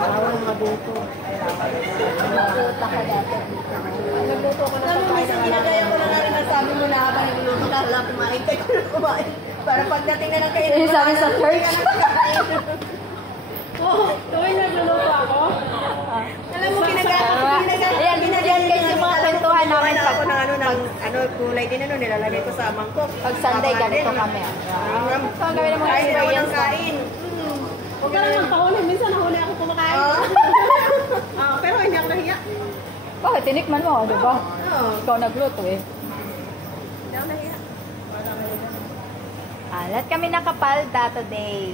Bawal mabuto. Nagluto ka dati. Nagluto ko na Alam mo, minsan ginagaya ko na rin ang sabi mo na habang nagluluto ka, wala kumain ka na kumain. Para pagdating na ng kainin mo, Sabi sa church. Oo, tuwing nagluluto ako. Alam mo, ginagaya. Ayan, yan guys yung mga kwentuhan namin Kumain pag, ako ng kulay din nilalagay ko sa mangkok. pag Sunday, ganito kami. Pag kami ng mga Kain ako ng experience. kain. Huwag ka naman pahuli. Minsan nahuli ako kumakain. Pero hindi ako nahiya. Bakit? Tinikman mo, di ba? Oo. Ikaw nagluto eh. Hindi ako nahiya. Lahat kami nakapalda today.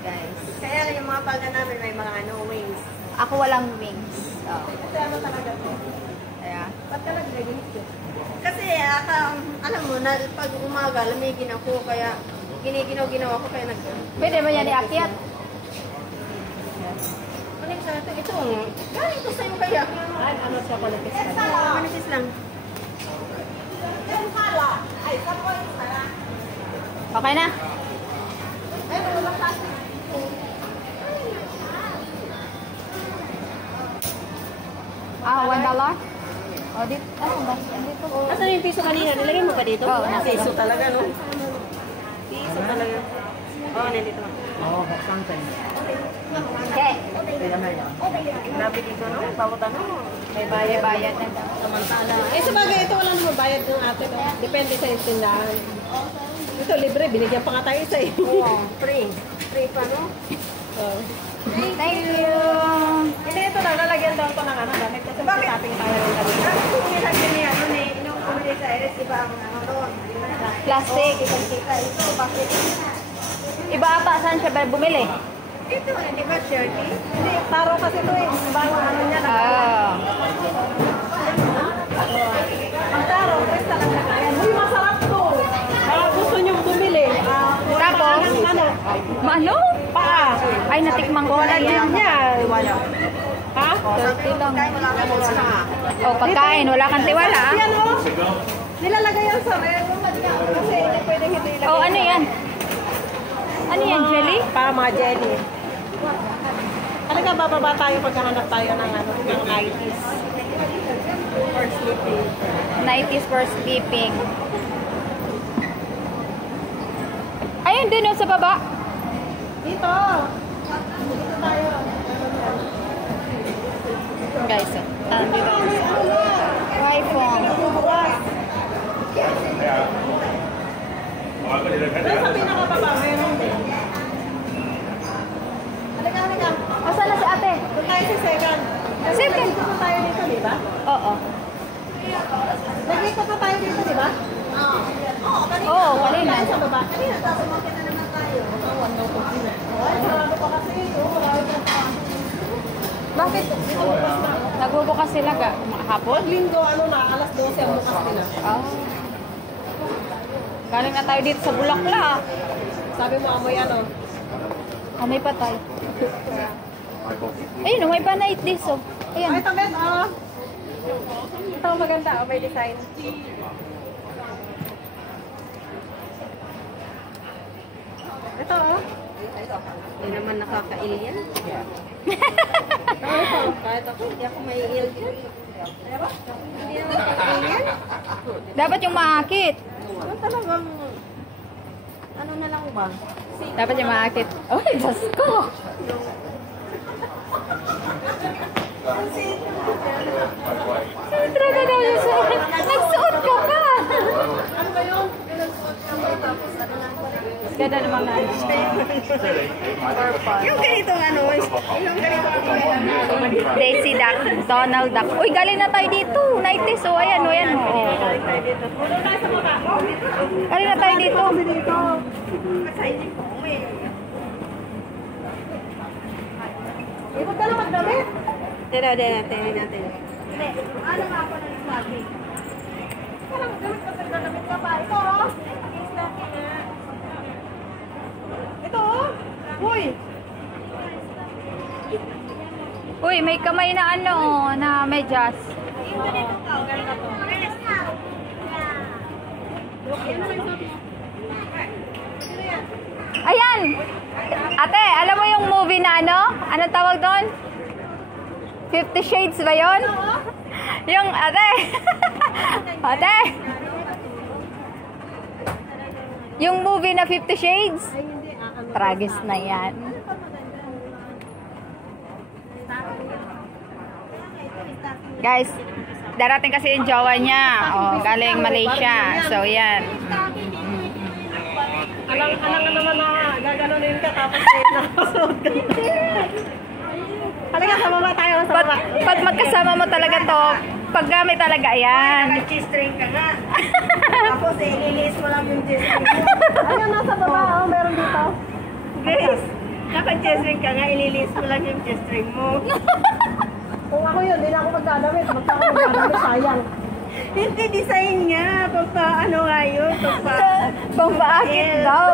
Guys. Kaya yung mga palda namin may mga wings. Ako walang wings. Oh. Kasi ano talaga to? Kaya. Ba't talaga ganito? Kasi alam mo, pag umaga, lamigin ako, kaya ginawa ko, kaya Pwede ba yan iakyat? Kunin sa ito, galing ko sa'yo kaya. Ano siya kulitis ka? Manisis lang. Okay na? $1? O, dito. Ano ba? Dito. Asan yung piso kanina? Nilagay mo ba dito? Oo, nasa Piso talaga, no? Piso talaga. Oo, nandito lang. Okay. Grabe dito, no? Bawat ano? May bayad na daw. Samantala. Eh, sa bagay, ito wala naman bayad ng ate. Depende sa tindahan. Ito, libre. Binigyan pa nga tayo isa eh. Oo, free. Free pa, no? Oh. Thank you. Hindi, ito lang. Lalagyan daw ito ng damit. Kasi magsasaping tayo ng damit. Bakit kung nilagyan niya, nung kumili sa Iris, iba ang doon? Plastic. Kita, ito, bakit? Iba ata, saan siya ba bumili? Ito, di ba, Shirley? Hindi, taro kasi ito eh. Bago ano niya. Ang taro, presta lang na kaya. Uy, masarap to. Gusto niyong bumili. Tapos? Ano? Paa. Ay, natikman ko na yan. Yan. Ha? 30 lang. Kahit wala ka sa O, pagkain. Wala kang tiwala. Yan o. Nilalagay yan sa red. Kasi hindi pwedeng hindi ilagay. O, ano yan? Ano yan, jelly? Para mga jelly. Talaga bababa tayo pagkahanap tayo ng ng 90s. For sleeping. 90s for sleeping. Ayun, dun sa baba. Dito. Dito tayo. Guys, dito. iPhone. Pero sa pinakababa, mayroon din. Halika, halika. Asan na si ate? Doon tayo sa second. Second. Nag-ikot na tayo dito, di ba? Oo. Nag-ikot na tayo dito, di ba? Oo, kanina. Tayo sa baba. Kanina, tapos umakit na naman tayo. Ay, sarado pa kasi ito. Marami pa pa. Bakit? Nagbubukas sila hapon? Linggo, alas 12 ang bukas nila. Galing na tayo dito sa Bulaklak. Sabi mo, amoy ano? May patay. Ayun, may pa night this, oh. Ay, Ayan. tabet, Ito maganda, may design. Ito, Hindi naman nakaka-alien. Ito. Kahit ako, hindi ako may alien. Hindi naman nakaka-alien. Dapat yung maakit. Ano talagang, ano na lang ba? Dapat yung maakit. Oh, Diyos ko! Sandra na daw yung suot. Nagsuot ka pa! Ano ba yun? Tapos ano lang ba? Ganda naman na. Yung ganitong yung ganitong Daisy Duck, Donald Duck. Uy, galing na tayo dito. 90s, oh. Ayan, oh. Ayan, oh. Galing na tayo dito. Masayang ko. Ikot ka na magdamit. Tira natin. Hindi, ano nga ako na nagsabi? Parang gamit ka magdamit ka pa. Ito, Ito, Uy! Uy, may kamay na ano, na medyas. Yung ganito ka, ganito to. Ayan! Ate, alam mo yung movie na ano? Anong tawag doon? 50 Shades ba yun? Yung ate. Ate. Yung movie na 50 Shades? Tragis na yan. Guys, darating kasi yung jowa niya. Oh, galing Malaysia. So, yan. Alang naman na gaganunin ka tapos nakasuot ka. Halika, sa baba tayo. Sa baba. Pag magkasama mo talaga to, paggamit talaga yan. Nag-G-string ka nga. Tapos ililis mo lang yung G-string mo. Ayun, nasa baba. Oh, meron dito. Guys, naka-G-string ka nga, ililis mo lang yung G-string mo. Kung ako yun, hindi na ako magdadamit. Magdadamit, sayang. Hindi, design nga. Pagpa, ano nga yun? Pambaakit daw.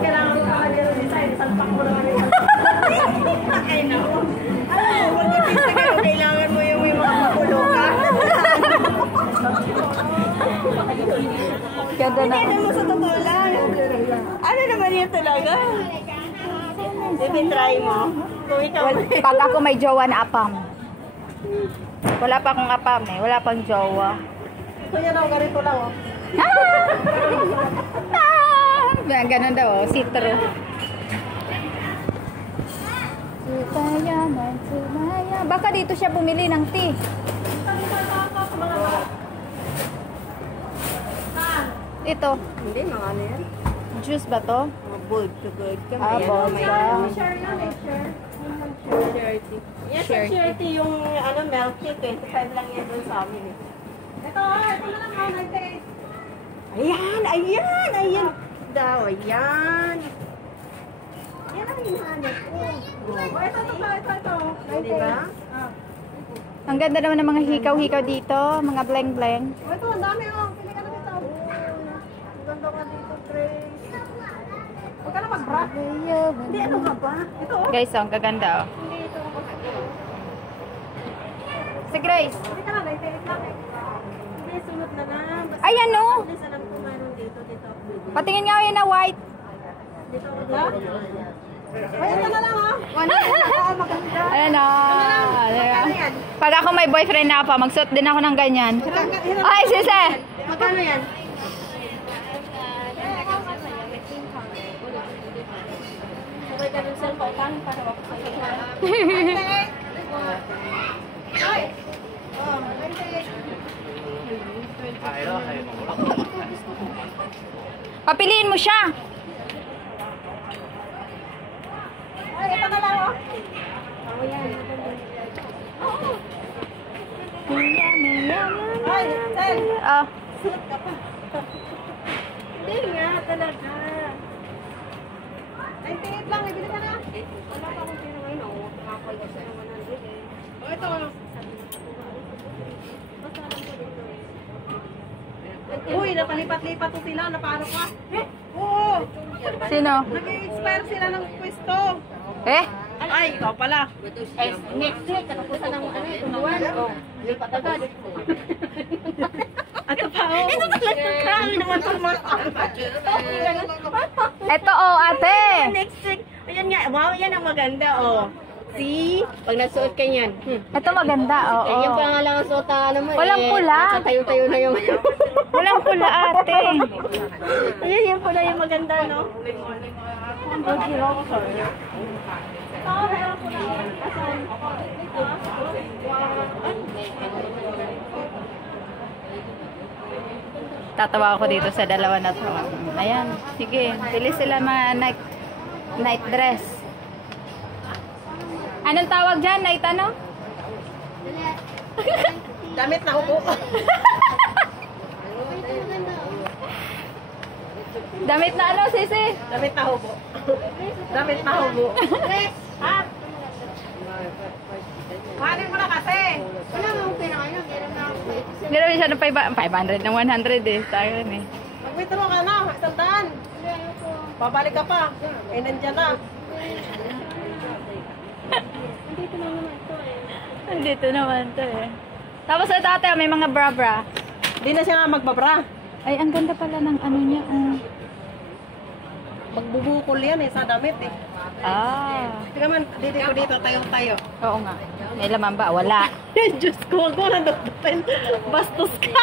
Kailangan ko pa yung design. Salpak mo naman yung Ay, naku. Alam mo, mag-artista kayo, kailangan mo yung may mga makulo ka. Ganda na. Hindi mo sa totoo lang. Ano naman yun talaga? Sige, try mo. Kung ikaw Pag ako may jowa na apam. Wala pa akong apam eh. Wala pang jowa. Kuya daw, ganito lang oh. Ganun daw oh. Citro. Sumaya. Baka dito siya bumili ng tea. Ito. Hindi, mga ano yan? Juice ba to? Mga bold to good ka. Ah, bold ka. Share na, may share. Charity. Yes, Charity. charity yung ano, milk tea. 25 lang yan doon sa amin eh. Ito na lang oh, 98. Ayan daw, ayan. Yan ang hinahanap ko. Oh, ito. Diba? Ang ganda naman ng mga hikaw-hikaw dito. Mga bleng-bleng. Oh, ito, ang dami oh. Pili ka na dito. Ang ganda ka dito, Grace. Huwag ka na mag-bra. Hindi, ano ka ba? Ito oh. Guys, ang gaganda oh. Hindi, ito. Si Grace. Hindi ka na, 98 lang eh. Hindi, sunod na lang. Basta Ayan oh. at least alam ko meron dito. Patingin nga yun na white. Dito ako Ha? dito. Ay, ito na lang oh. Maganda. Ayan oh. Pag ako may boyfriend na pa, magsuot din ako ng ganyan. Ay, sise! Magkano yan? Sabay ka ng cellphone para ako sa Papiliin mo siya. Ay, ito na lang oh. Ay, Sel. Oh. Hindi nga, talaga. 98 lang, ibili ka na. Wala pa akong pino ngayon. Makakalit sa 100 eh. Oh, ito. Uy, napalipat-lipat to sila. Naparo ka. Oo. Sino? Nag-expire sila ng pwesto. Eh? Ay, ikaw pala. Next week, katapusan ng ano, tunuan. Oh, lipat agad. Ito pa, oh. Ito talaga. Grabe naman ito mga Eto oh, ate. Next week. Ayan nga. Wow, yan ang maganda, oh. See? Pag nagsuot ka yan. Ito maganda, oo. Yan pa nga lang ang suot na ano mo. Walang pula. Nakatayo-tayo na yung... Walang pula, ate. Ayan, yan pala yung maganda, no? Tatawa ako dito sa dalawa na to. Ayan, sige. Pili sila mga night dress. Anong tawag dyan? Night ano? Damit na upo. Damit na ano, sisi? Damit na hubo. Damit na hubo. Ha? Kuhanin mo na kasi. Wala nga akong pera ngayon. Meron na ako. Meron siya ng 500 ng 100 eh. Tayo eh. Mag-withdraw ka na. Isang Babalik ka pa. Eh, nandyan na. Dito naman to eh. Tapos ito ate, may mga bra-bra. Di na siya nga magbabra. Ay, ang ganda pala ng ano niya. Magbubukol yan sa damit eh. Ah. Tingnan man, dito, tayo. Oo nga. May laman ba? Wala. Diyos ko, wag mo nandutin. Bastos ka.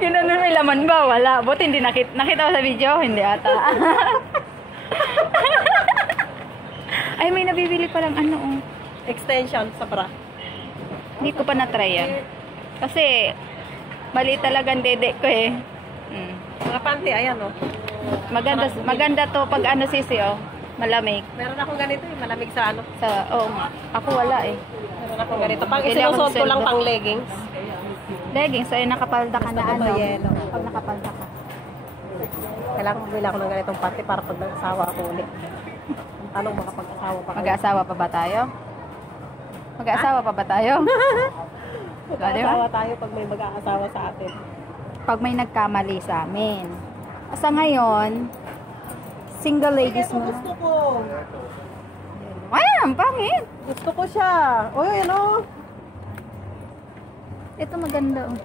Ginanon may laman ba? Wala. Buti hindi nakita mo sa video? Hindi ata. Ay, may nabibili palang ano. Oh. Extension sa bra. Hindi ko pa na-try yan. Kasi, mali talagang dede ko eh. Mga panty, ayan oh. Maganda to pag ano sisi oh. Malamig. Meron akong ganito eh, malamig sa ano. Oo nga. Ako wala eh. Meron akong ganito. Pag Bili ako ng isinusuot ko lang silver. pang leggings. Leggings, so nakapalda ka na Basta ano. yellow. Pag nakapalda ka. Kailangan bumili ako ng ganitong panty para pag nag-asawa ako ulit. Anong baka pag-asawa pa ako? Mag-aasawa pa ba tayo? Mag-aasawa pa ba tayo? Mag-aasawa tayo pag may mag-aasawa sa atin. Pag may nagkamali sa amin. Sa ngayon, single ladies mo. Gusto ko. Ay, ang pangit. Gusto ko siya. Uy, ano? Ito maganda oh.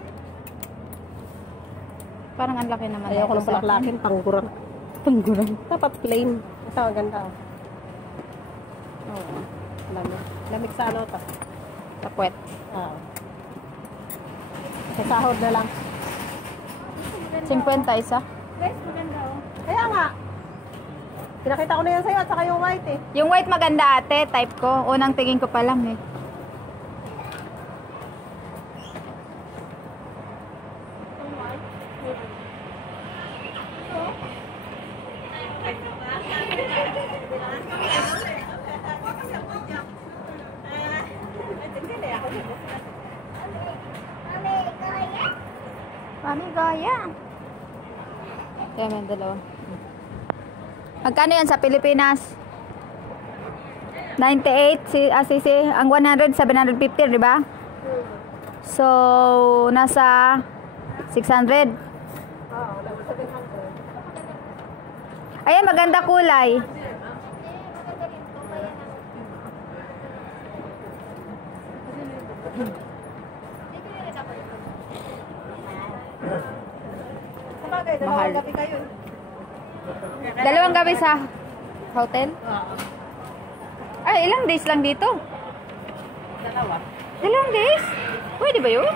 Parang ang laki naman. Ayaw ko ng palaklakin, pangguran. Pangguran. Dapat plain. Ito, maganda. Oo. Lamig. Lamig sa ano to? Takwet. Oo. Sa sahod na lang. 50 isa. Kaya nga. Pinakita ko na yan sa'yo at saka yung white eh. Yung white maganda ate, type ko. Unang tingin ko pa lang eh. Mami, gaya. Kaya may dalawa. Magkano yan sa Pilipinas? 98 sisi, ang 100 750, di ba? So nasa 600. Ayan, maganda kulay. Sabagay, Mahal. dalawang gabi kayo. Dalawang gabi sa hotel? Oo. Ay, ilang days lang dito? Dalawa. Dalawang days? Pwede ba yun?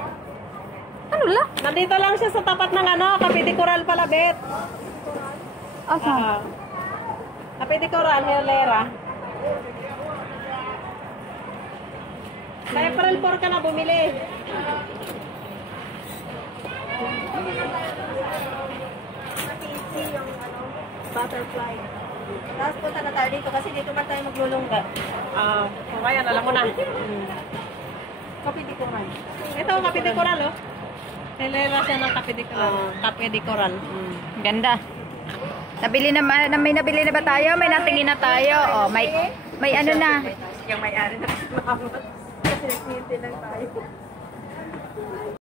Ano lang? Nandito lang siya sa tapat ng ano, Kapiti Coral Palabet. Asa? Kapiti Coral, Hilera. Sa April 4 ka na bumili. Yung ano, butterfly. Tapos punta na tayo dito kasi dito man tayo maglulungga. O ayan, alam mo na. Kapiti ko man. Ito, Kapiti Coral, oh. Hilera siya ng Kapiti Coral. Kapiti Coral. Ganda. Nabili na, may nabili na ba tayo? May natingin na tayo. Oh, may ano na. Yung may-ari na. Kasi nag lang tayo.